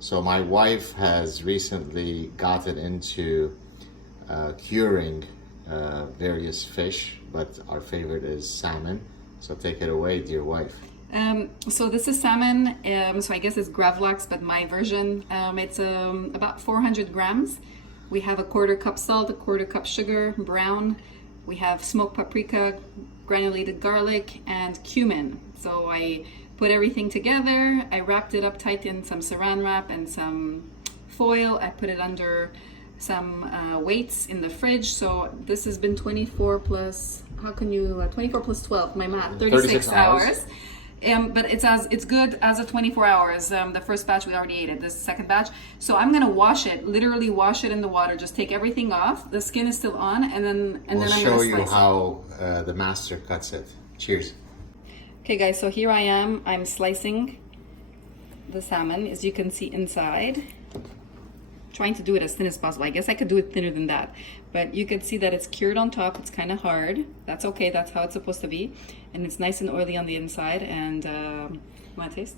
So my wife has recently gotten into curing various fish, but our favorite is salmon. So take it away, dear wife. So this is salmon, so I guess it's Gravlax, but my version, it's about 400 grams. We have a quarter cup salt, a quarter cup sugar, brown. We have smoked paprika, granulated garlic, and cumin. So I put everything together. I wrapped it up tight in some saran wrap and some foil. I put it under some weights in the fridge. So this has been 24 plus, 24 plus 12, my math, 36 hours. But it's good as a 24 hours. The first batch we already ate it. This second batch. So I'm gonna wash it. Literally wash it in the water. Just take everything off. The skin is still on, and then We'll I'm show gonna you slice how the master cuts it. Cheers. Okay, guys. So here I am. I'm slicing the salmon, as you can see inside. Trying to do it as thin as possible. I guess I could do it thinner than that, but you can see that it's cured on top. It's kind of hard. That's okay. That's how it's supposed to be, and it's nice and oily on the inside. And want to taste?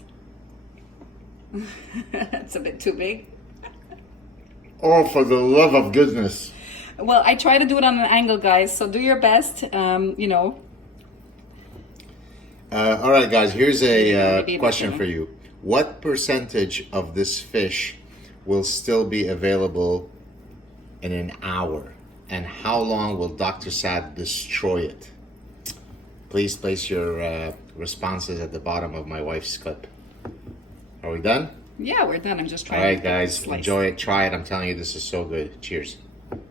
It's a bit too big. Oh, for the love of goodness! Well, I try to do it on an angle, guys. So do your best. You know. All right, guys. Here's a question for you. What percentage of this fish will still be available in an hour, and how long will Dr. Saad destroy it? Please place your responses at the bottom of my wife's clip. Are we done? Yeah, we're done. I'm just trying. All right, to guys, slice. enjoy it. Try it. I'm telling you, this is so good. Cheers.